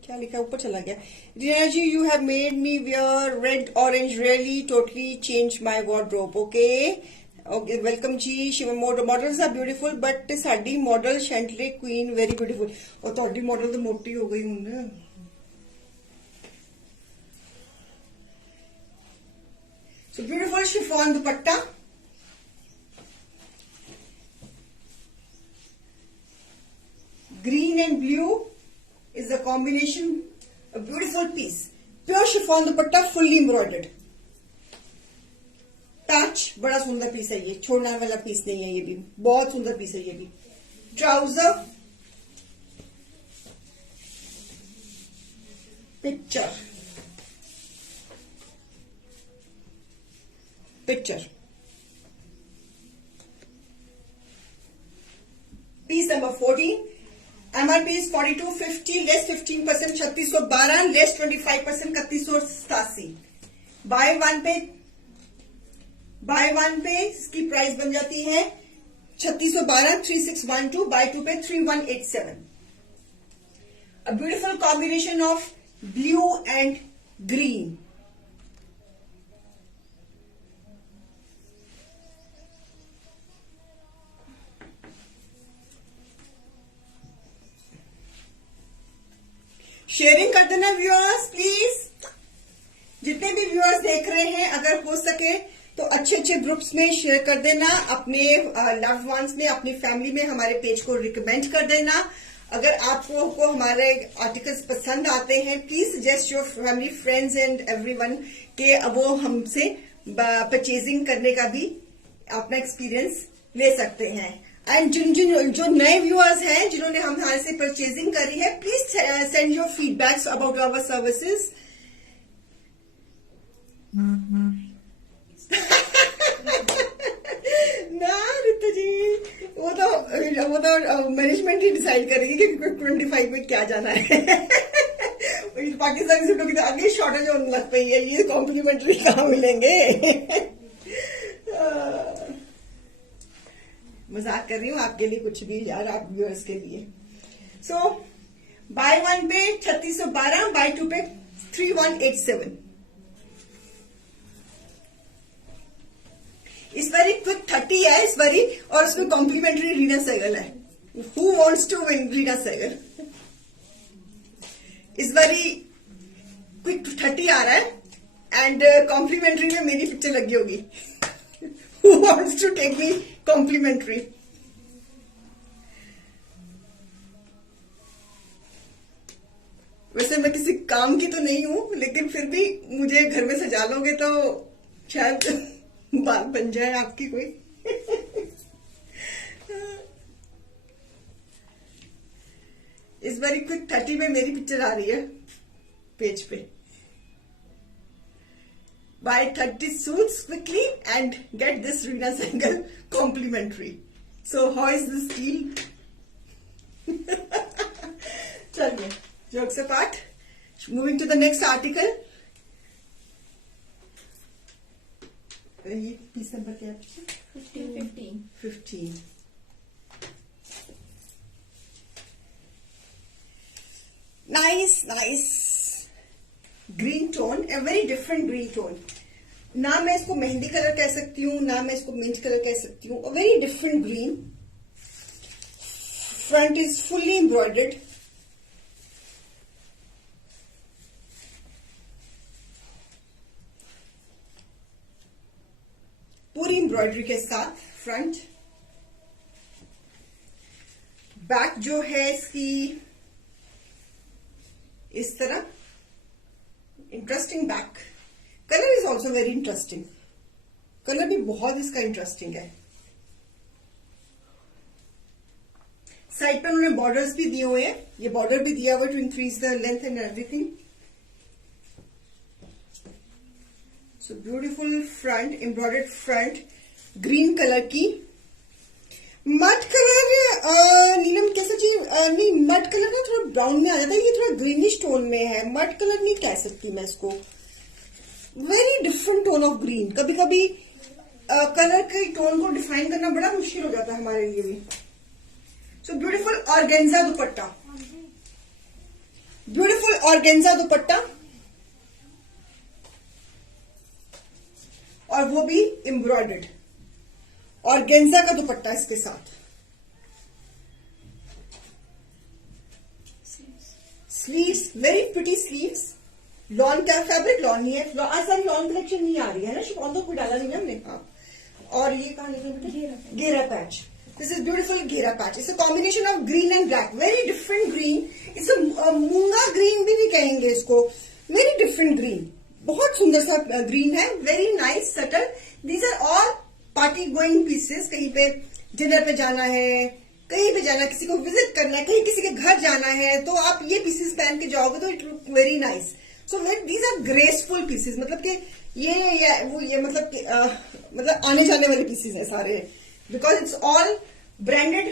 क्या लिखा है? ऊपर चला गया. Riya ji, you have made me wear red orange, really totally change my wardrobe. Okay okay, welcome ji. Shiv models are beautiful, but sari model Chantelle queen very beautiful. और ਤੁਹਾਡੀ मॉडल तो मोटी हो गई हूं. So beautiful chiffon dupatta, green and blue is the combination. A beautiful piece. Pure chiffon dupatta, fully embroidered. Patch, बड़ा सुंदर piece है ये, छोड़ने वाला पीस नहीं है ये भी, बहुत सुंदर पीस है ये भी. Trouser, picture piece number 14. MRP is 4250, less 15%, 3612, less 25%, 3187. Bye one पे इसकी प्राइस बन जाती है 3612, 3612. बाय टू पे 3187. A beautiful combination of blue and green. Sharing कर देना व्यूअर्स प्लीज. जितने भी व्यूअर्स देख रहे हैं, अगर हो सके तो अच्छे अच्छे ग्रुप्स में शेयर कर देना, अपने लव्ड वंस में, अपनी फैमिली में हमारे पेज को रिकमेंड कर देना। अगर आपको हमारे आर्टिकल्स पसंद आते हैं, please suggest your family, friends and everyone के वो हमसे परचेजिंग करने का भी अपना एक्सपीरियंस ले सकते हैं। एंड जो नए व्यूअर्स हैं जिन्होंने हमारे से परचेजिंग करी है, please send your feedbacks about our services. ना रितु जी, वो तो मैनेजमेंट ही डिसाइड करेगी कि 25 में क्या जाना है। पाकिस्तानी सूटों की तो आगे शॉर्टेज होने लग पई है, ये कॉम्प्लीमेंट्री कहाँ मिलेंगे। मजाक कर रही हूँ आपके लिए, कुछ भी यार, आप व्यूअर्स के लिए। सो बाय 1 पे 3612, बाय 2 पे 3187। इस बारी क्विक 30 है इस बारी, और उसमें कॉम्प्लीमेंट्री रीना सहगल है। Who wants to win Reena Sehgal? इस बारी क्विक 30 आ रहा है एंड कॉम्प्लीमेंट्री में मेरी पिक्चर लगी होगी। Who wants to take me complimentary? वैसे मैं किसी काम की तो नहीं हूं, लेकिन फिर भी मुझे घर में सजा लोगे तो शायद बात बन जाए आपकी कोई। इस बार क्विक 30 में मेरी पिक्चर आ रही है पेज पे। Buy 30 suits quickly and get this Reena Sehgal complimentary. So how is this deal? चलिए, jokes apart, moving to the next article. ये पीस नंबर क्या है? 15. Nice. Green tone, a very different green tone. ना मैं इसको mehndi colour कह सकती हूँ, ना मैं इसको मिंट कलर कह सकती हूँ। A very different green. Front is fully embroidered. पूरी एम्ब्रॉयडरी के साथ फ्रंट। बैक जो है इसकी इस तरह, interesting back. Colour is also very interesting, colour भी बहुत इसका इंटरेस्टिंग है। साइड पर उन्होंने बॉर्डर्स भी दिए हुए हैं, ये बॉर्डर भी दिया हुआ to increase the length and everything. So beautiful front, embroidered front, green colour की। मट कलर नीलम कैसा चीज नहीं, मट कलर ना थोड़ा ब्राउन में आ जाता है, ये थोड़ा ग्रीनिश टोन में है। मट कलर नहीं कह सकती मैं इसको, very different tone of green. कभी कभी कलर के टोन को डिफाइन करना बड़ा मुश्किल हो जाता है हमारे लिए भी। सो ब्यूटीफुल ऑर्गेन्जा दुपट्टा, ब्यूटीफुल ऑर्गेन्जा दुपट्टा, और वो भी एम्ब्रॉयडर्ड ऑर्गेन्जा का दुपट्टा इसके साथ। Sleeves, very pretty sleeves. Lawn का फैब्रिक, लॉन नहीं है, आज सारी लॉन कलेक्शन नहीं आ रही है ना, शिफॉन तो कोई डाला नहीं ना हमने। और ये कहां लिखा बेटा? घेरा पैच। दिस इज ब्यूटीफुल घेरा patch. It's a combination of green and black, very different green. It's मूंगा ग्रीन भी नहीं कहेंगे इसको, वेरी डिफरेंट ग्रीन। बहुत सुंदर सा ग्रीन है, very nice subtle. These are all party going pieces. कहीं पे डिनर पे जाना है, कहीं पे जाना है, किसी को विजिट करना है, कहीं किसी के घर जाना है, तो आप ये पीसेस पहन के जाओगे तो it look very nice. So these are graceful pieces, मतलब कि ये मतलब आने जाने वाले पीसेस हैं सारे, because it's all branded.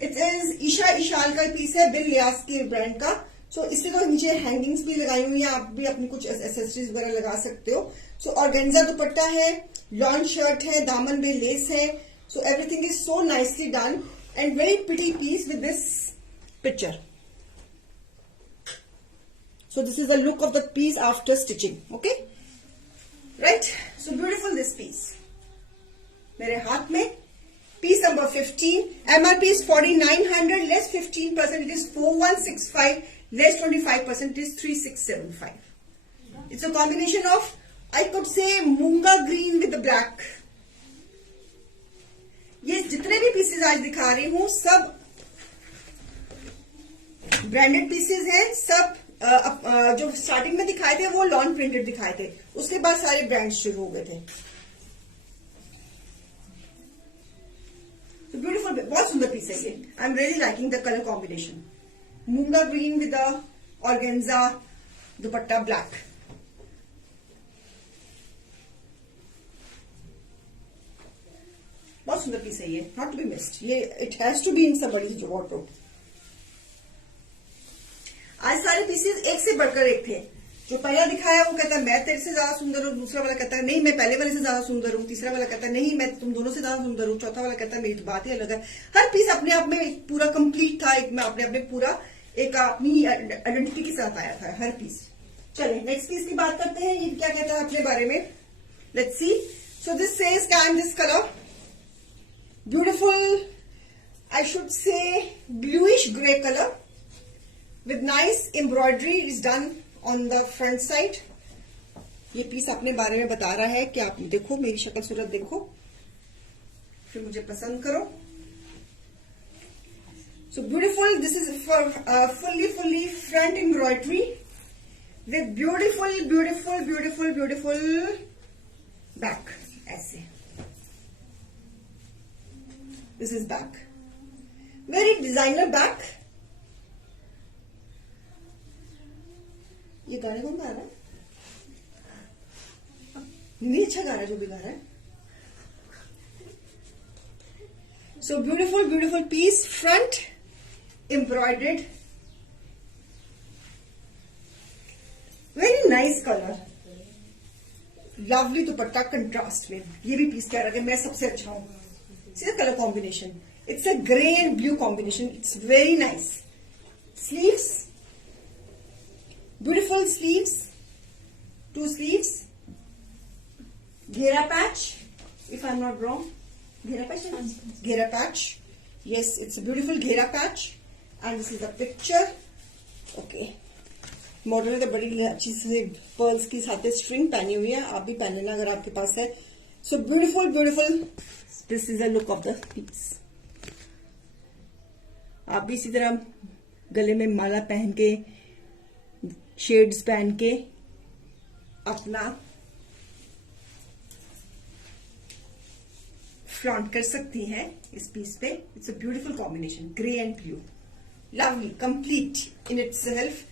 It is ईशा इशाल का पीस है, बिल लियास के ब्रांड का। सो इससे तो नीचे हैंगिंग्स भी लगाई हुई है, आप भी अपनी कुछ एसेसरीज वगैरह लगा सकते हो। सो ऑर्गेन्जा दुपट्टा है, लॉन शर्ट है, दामन में लेस है। So everything is so nicely done and very pretty peace with this picture. So this is the look of the piece after stitching, okay? Right? So beautiful this piece. मेरे हाथ में piece number 15. MRP is 4900, less 15%. It is 4165, less 25%. It is 3675. It's a combination of I could say मूंगा green with black. ये जितने भी pieces आज दिखा रही हूं सब ब्रांडेड पीसेस हैं। सब जो स्टार्टिंग में दिखाए थे वो लॉन प्रिंटेड दिखाए थे, उसके बाद सारे ब्रांड्स शुरू हो गए थे। तो ब्यूटीफुल, बहुत सुंदर पीस है ये। I am really liking the colour combination. मूंगा green with organza dupatta black. बहुत सुंदर पीस है ये, नॉट टू बी मिस्ड। ये it has to be in somebody's wardrobe. आज सारे पीसेस एक से बढ़कर एक थे। जो पहला दिखाया वो कहता है मैं तेरे से ज्यादा सुंदर हूँ, दूसरा वाला कहता है नहीं मैं पहले वाले से ज्यादा सुंदर हूँ, तीसरा वाला कहता है नहीं मैं तुम दोनों से ज्यादा सुंदर हूँ, चौथा वाला कहता है मेरी तो बात ही अलग है। हर पीस अपने आप में एक पूरा कंप्लीट था, एक में अपने पूरा एक अपनी आइडेंटिटी के साथ आया था हर पीस। चलिए नेक्स्ट पीस की बात करते हैं। ये क्या कहता है अपने बारे में, let's see. So this says can this colour beautiful, I should say bluish grey colour with nice embroidery is done on the front side। ये पीस अपने बारे में बता रहा है कि आप देखो, मेरी शक्ल सूरत देखो, फिर मुझे पसंद करो। So beautiful, this is for fully front embroidery with beautiful back। ऐसे this is back, very designer back। ये गाने कौन गा रहा है? नहीं अच्छा गा रहा है जो भी गा रहा है। So beautiful piece, front embroidered, very nice colour, lovely dupatta contrast में। ये भी पीस कह रहा है कि मैं सबसे अच्छा हूं। See the colour combination, it's a grey and blue combination, it's very nice. Sleeves, beautiful sleeves, 2 sleeves, ghera patch, if I'm not wrong, ghera patch, yes, it's a beautiful ghera patch, and this is the picture। okay, model ने तो बड़ी अच्छी से pearls की साथ string पहनी हुई है, आप भी पहन लेना अगर आपके पास है। So beautiful, this is the look of the piece. आप भी इसी तरह गले में माला पहन के, शेड्स पहन के अपना फ्लॉन्ट कर सकती हैं इस पीस पे। It's a beautiful combination, grey and blue, lovely, complete in itself.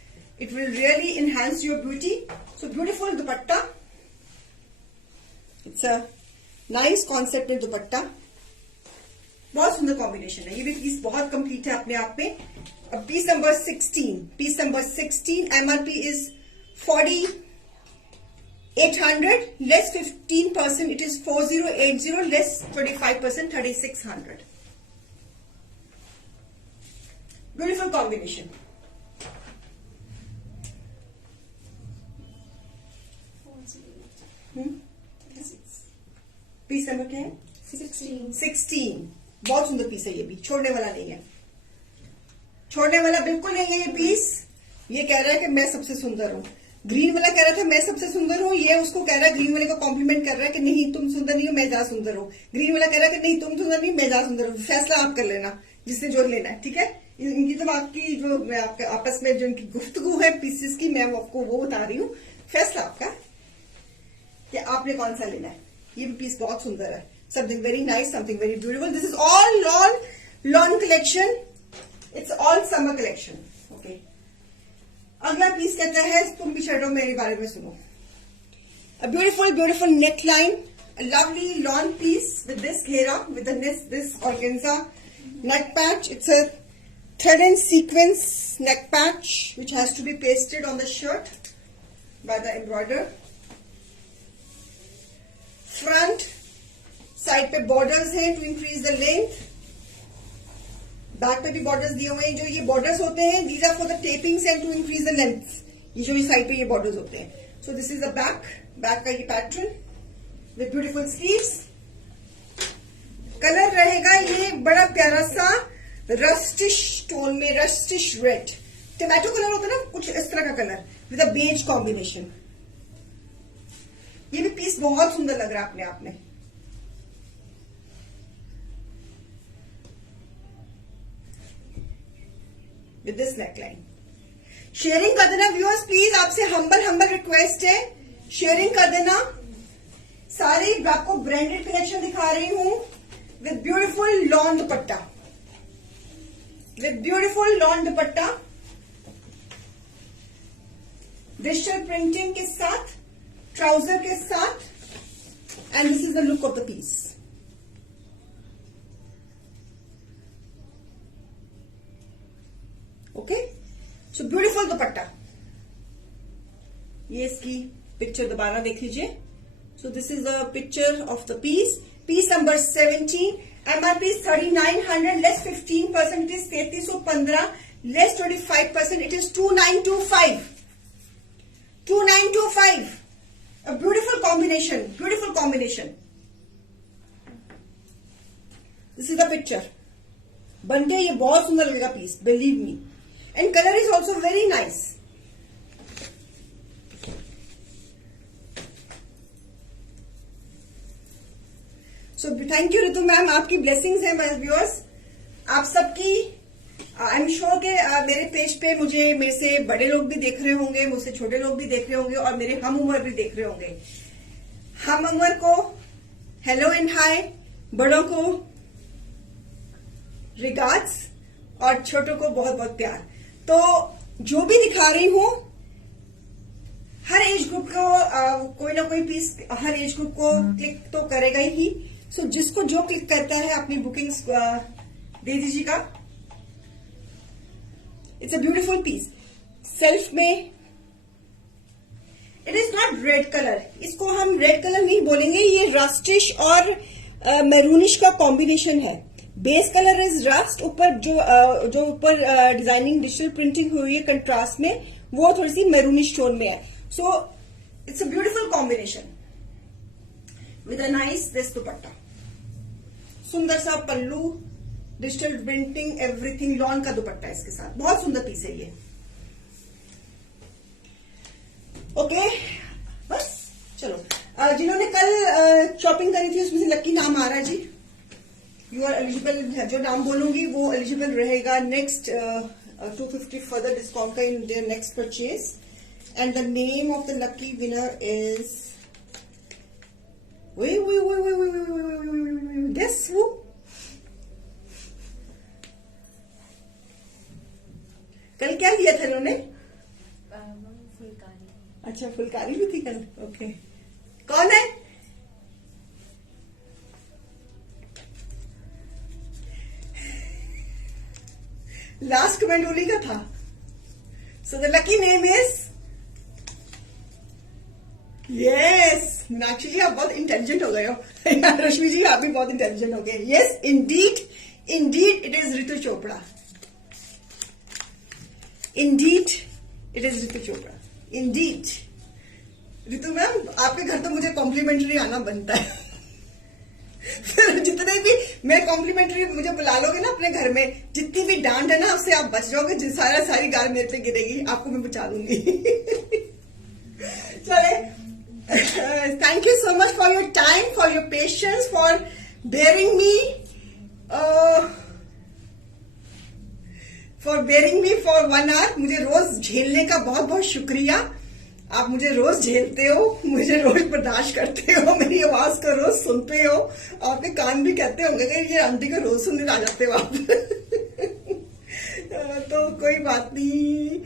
It will really enhance your beauty. So beautiful dupatta, it's a nice concept में दुपट्टा, बहुत सुंदर कॉम्बिनेशन है। ये भी पीस बहुत कंप्लीट है अपने आप में। अब piece number 16, MRP is 40,800, less 15%, it is 4080, less 25%, 3600। Beautiful combination। Piece number क्या है? 16। बहुत सुंदर पीस है, ये भी छोड़ने वाला नहीं है, छोड़ने वाला बिल्कुल नहीं है ये पीस। ये कह रहा है कि मैं सबसे सुंदर हूं। ग्रीन वाला कह रहा था मैं सबसे सुंदर हूं, ये उसको कह रहा है, ग्रीन वाले को कॉम्प्लीमेंट कर रहा है कि नहीं तुम सुंदर नहीं हो, मैं ज्यादा सुंदर हूं। ग्रीन वाला कह रहा है कि नहीं तुम सुंदर नहीं, मैं ज्यादा सुंदर हूं। फैसला आप कर लेना, जिसने जो लेना है, ठीक है। इनकी तो आपकी जो आपके आपस में जो इनकी गुफ्तगू है पीसेस की, मैं आपको वो बता रही हूँ। फैसला आपका कि आपने कौन सा लेना है। ये भी पीस बहुत सुंदर है, something very nice, something very beautiful. This is all lawn collection, it's all summer collection. Okay, अगला पीस कहता है, तुम भी छठो मेरे बारे में सुनो। A beautiful neck line, a lovely lawn piece with this ghera, with this organza neck patch. It's a thread and sequence neck patch which has to be pasted on the shirt by the embroider. Front side पे borders हैं to increase the length. Back पे भी borders दिए हुए हैं। जो ये borders होते हैं, these are for the tapings and to increase the length। ये जो साइड पे ये बॉर्डर्स होते हैं। So this is the back का ये pattern with beautiful sleeves। Colour रहेगा ये बड़ा प्यारा सा रस्टिश टोन में, रस्टिश रेड, टोमेटो कलर होता है ना, कुछ इस तरह का colour with a beige combination. ये भी पीस बहुत सुंदर लग रहा है अपने आप में। विद दिस नेकलाइन शेयरिंग कर देना व्यूअर्स, प्लीज आपसे हम्बल रिक्वेस्ट है, शेयरिंग कर देना। सारी आपको ब्रांडेड कलेक्शन दिखा रही हूं with beautiful lawn dupatta, with beautiful lawn dupatta, digital printing के साथ, ट्राउजर के साथ, and this is the look of the piece. Okay, so beautiful dupatta. ये इसकी पिक्चर दोबारा देख लीजिए। So this is the picture of the piece, piece number 17, MRP 3900, less 15%, it is 3315, less 25%, it is 2925, 2925। A beautiful combination, beautiful combination. This is the picture. बनके ये बहुत सुंदर लगेगा piece, believe me. And color is also very nice. So thank you Ritu ma'am, आपकी blessings है my viewers, आप सबकी। I am sure के मेरे पेज पे मुझे मेरे से बड़े लोग भी देख रहे होंगे, मुझसे छोटे लोग भी देख रहे होंगे, और मेरे हम उम्र भी देख रहे होंगे। हम उम्र को हेलो एंड हाय, बड़ों को रिगार्ड्स, और छोटों को बहुत बहुत प्यार। तो जो भी दिखा रही हूं, हर एज ग्रुप को कोई ना कोई पीस हर एज ग्रुप को क्लिक तो करेगा ही। सो जिसको जो क्लिक करता है अपनी बुकिंग्स दे दीजिएगा। It's a beautiful piece, self में। It is not red colour, इसको हम रेड कलर नहीं बोलेंगे, ये रस्टिश और मैरूनिश का कॉम्बिनेशन है। बेस कलर इज रस्ट, ऊपर जो ऊपर डिजाइनिंग डिजिटल प्रिंटिंग हुई है कंट्रास्ट में, वो थोड़ी सी मैरूनिश टोन में है। So it's a beautiful combination with a nice this दुपट्टा, सुंदर सा पल्लू, डिजिटल प्रिंटिंग, एवरीथिंग, लॉन का दुपट्टा इसके साथ, बहुत सुंदर पीस है ये। ओके, बस चलो। जिन्होंने कल शॉपिंग करी थी उसमें से लकी नाम आ रहा है जी, यू आर एलिजिबल। जो नाम बोलूंगी वो एलिजिबल रहेगा नेक्स्ट 250 फर्दर डिस्काउंट का in their next purchase. And the name of the lucky winner is this who. कल क्या लिया था इन्होंने? फुलकारी। अच्छा, फुलकारी भी थी कल। ओके, कौन है? लास्ट कमेंट उन्हीं का था। So the lucky name is, yes Meenakshi ji, आप बहुत इंटेलिजेंट हो गए हो। रश्मि जी, आप भी बहुत इंटेलिजेंट हो गए। Yes Indeed, Indeed it is Ritu Chopra. Indeed it is Ritu Chopra, Indeed. Ritu ma'am, आपके घर तो मुझे कॉम्प्लीमेंट्री आना बनता है। फिर जितने भी मैं कॉम्प्लीमेंट्री मुझे बुला लोगे ना अपने घर में, जितनी भी डांट है ना उससे आप बच जाओगे। सारी गाल मेरे पे गिरेगी, आपको मैं बचा लूंगी। चले, thank you so much for your time, for your patience, for bearing me, for 1 hour। मुझे रोज झेलने का बहुत बहुत शुक्रिया। आप मुझे रोज झेलते हो, मुझे रोज बर्दाश्त करते हो, मेरी आवाज को रोज सुनते हो। आपके कान भी कहते होंगे कि ये आंटी को रोज सुनने आ जाते हो आप। तो कोई बात नहीं।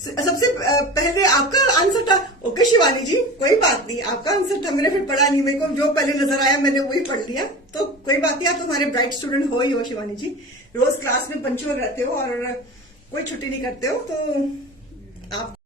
सबसे पहले आपका आंसर था। ओके शिवानी जी, कोई बात नहीं, आपका आंसर था, मैंने फिर पढ़ा नहीं। मेरे को जो पहले नजर आया मैंने वही पढ़ लिया। तो कोई बात नहीं, आप तो हमारे ब्राइट स्टूडेंट हो ही हो शिवानी जी। रोज क्लास में पंचुअल रहते हो और कोई छुट्टी नहीं करते हो, तो आप